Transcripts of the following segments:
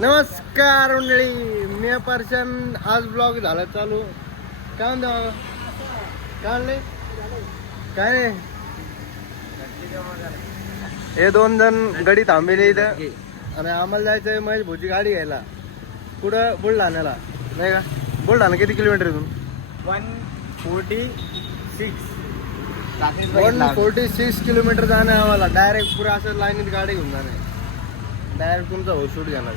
नमस्कार मंडळी, मी पर्शन. आज ब्लॉग झाला चालू. काय म्हणतो काय नाही काय नाही. हे 2 जण गडी थांबेले इथं आणि आम्हाला जायचंय महेश भाऊची गाडी घ्यायला. कुठं? बुलढाण्याला नाही का? बुलढाणा किती किलोमीटर इथून? 146 किलोमीटर जाणं आहे आम्हाला. डायरेक्ट पुरा असं लाईनीत गाडी घेऊन जाणार आहे. डायरेक्ट तुमचा हो शूट घेणार,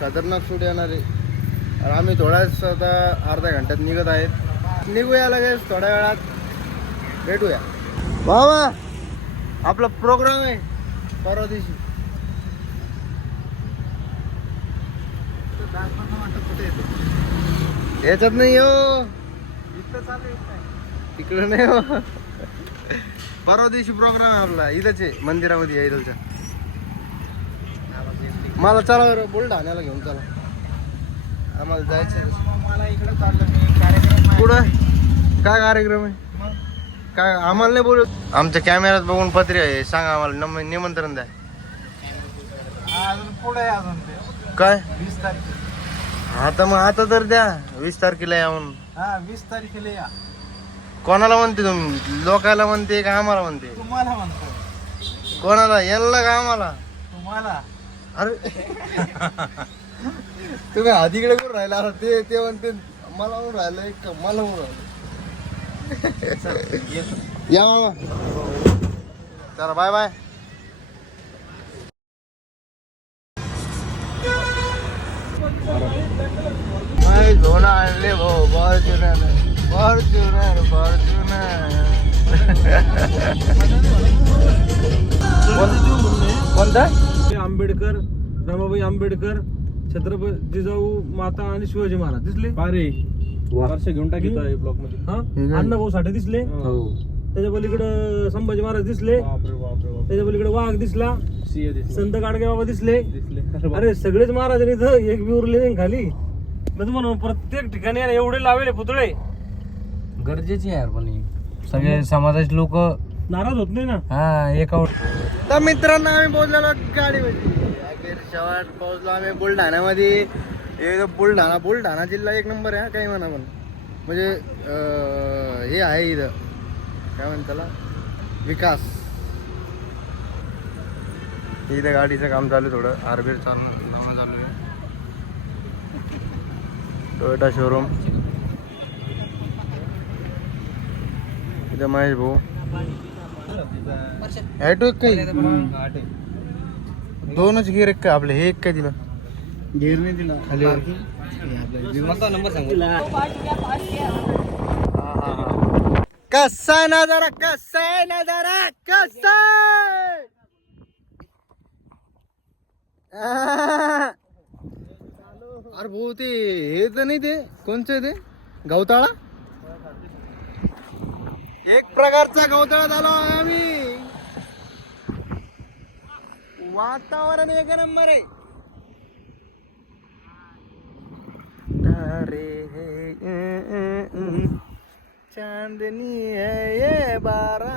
खतरनाक शूट येणार आहे. आम्ही थोडाच आता अर्ध्या घंट्यात निघत आहेत. निघूया लगेच थोड्या वेळात, भेटूया. बाबा आपला प्रोग्राम आहे परवा दिवशी. याच्यात नाही हो, तिकडं नाही हो. परवा दिवशी प्रोग्राम आहे आपला इथंच आहे, मंदिरामध्ये आहे इथलच्या. मला चला बरं बुलढाण्याला घेऊन चला, आम्हाला जायचं. मला इकडे चाललं कार्यक्रम. कुठं? काय कार्यक्रम आहे? काय आम्हाला नाही बोलू. आमच्या कॅमेऱ्यात बघून पत्रे आहे, सांगा आम्हाला निमंत्रण द्या. पुढे अजून काय 20 तारीख. आता मग आता तर द्या 20 तारखेला या म्हणून. 20 तारखेला या. कोणाला म्हणते तुम्ही? लोकाला म्हणते का आम्हाला म्हणते? तुम्हाला म्हणतो. कोणाला? याला का आम्हाला? तुम्हाला. अरे तुम्ही आधीकडे करून राहिला. ते म्हणते मला म्हणून राहिलं, एक मला म्हणून राहिलं. या मामा, चला बाय बाय. धोना आणले भाऊ, फॉर्च्युनर फॉर्च्युनर फॉर्च्युनर. कोणता? आंबेडकर, रमाबाई आंबेडकर, छत्रपती जिजाऊ माता आणि शिवाजी महाराज दिसले. अरे वर्ष घेऊन टाकी ब्लॉक मध्ये. अण्णाभाऊ साठे दिसले. त्याच्या पलीकडे संभाजी महाराज दिसले. त्याच्या पलीकडे वाघ दिसला. संत गाडगे बाबा दिसले. अरे सगळेच महाराज इथं, एक बी उरले नाही खाली. म्हणून प्रत्येक ठिकाणी एवढे लावले पुतळे. गरजेची आहे पण सगळे समाजाचे लोक नाराज होत नाही ना. एका. तर मित्रांनो, आम्ही पोहोचलेलो गाडीमध्ये. अखेर शेवट पोहोचलो आम्ही बुलढाण्यामध्ये. बुलढाणा जिल्हा एक नंबर आहे, काही म्हणा. पण म्हणजे हे आहे इथं, काय म्हणतात त्याला, विकास. इथं गाडीचं काम चालू आहे, थोडं आरबीर नाव चालू आहे. Toyota showroom. इथं महेश भाऊ. ॲटो एक काही 2च गिअर एक काय आपले, हे एक काय दिलं? गिअर नाही दिला खाली नंबर सांग. कसा नजारा, कसा नजारा, कसा. अरे भाऊ ते हे तर नाही, ते कोणचं ते गवताळा, एक प्रकारचा गवताळा झालो आम्ही. वातावरण एक नंबर आहे. चांदनी है ये 12.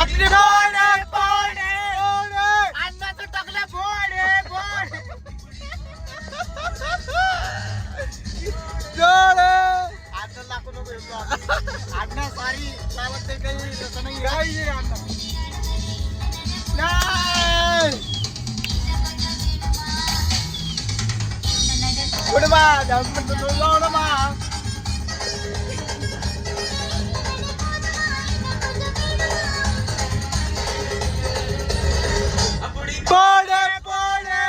अगदी बोडे बोडे अन्नाचं टाकलं बोडे बोडे जोडे. अन्न लागू नको अन्न, सॉरी चालत नाही काही, तसं नाही काही अन्न नाही. पुढे बा जाऊन बा. पोडे पोडे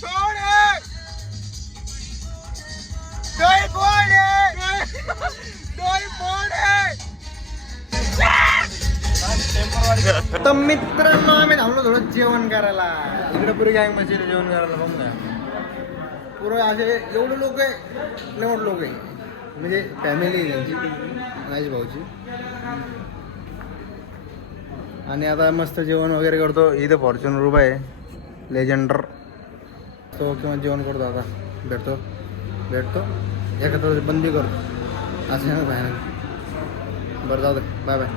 छोडे दोय पोडे दोय पोडे. तर मित्रांनो, आम्ही थांबलो थोडं जेवण करायला. इकडे पुरी गँग बसले जेवण करायला. बघ ना, पुरं असे एवढे लोक आहे, एवढे लोक आहे. म्हणजे फॅमिली आहे त्यांची, महेश भाऊची. आणि आता मस्त जेवण वगैरे करतो. इथं फॉर्च्युनर उभा आहे, लेजेंडर. तो किंवा जेवण करतो. आता भेटतो एकत्र बंदी करतो असं ना. बरं जाऊ दे, बाय बाय.